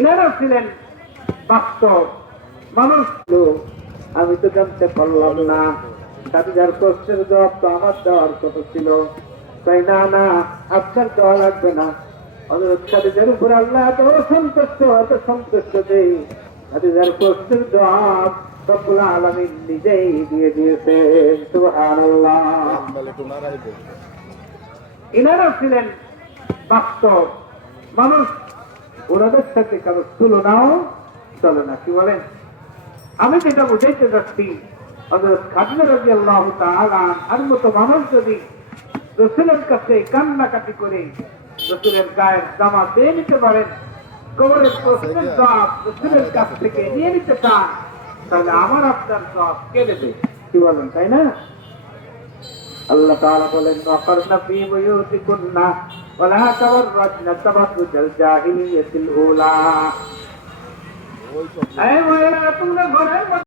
এনারা ছিলেন বাস্তব মানুষ। আমি তো জানতে পারলাম না, দাদিদার প্রশ্নের জবাব তো আমার দেওয়ার কথা ছিল। তাই না, না আপনার দেওয়া লাগবে না। হযরত খাদিজার উপর আল্লাহ এত সন্তুষ্ট দেই, দাদিদার প্রশ্নের জবাব রব্বুল আলামিন নিজেই দিয়ে দিয়েছেন। সুবহানাল্লাহ। এনারা ছিলেন বাস্তব মানুষ, ওনাদের সাথে কারো তুলনাও চলে না। কি বলেন? আমি যেটা বুঝাইতে যাচ্ছি, হযরত খাদিজা রাদিয়াল্লাহু তাআলা আর মতো মানুষ যদি রাসূলের কাছে কান্নাকাটি করে রাসূলের গায়ের জামা দিয়ে নিতে পারেন, কবরের প্রশ্নের জবাব রাসূলের কাছ থেকে নিয়ে নিতে চান, তাহলে আমার আপনার জবাব কে দেবে? কি বলেন, তাই না? আল্লাহ তাআলা বলেন, ওয়াকারনা ফী বুয়ুতিকুন্না ওয়ালা তাবাররাজনা তাবাররুজাল জাহিলিয়াতিল উলা। এই মহিলারা তোমরা ঘরের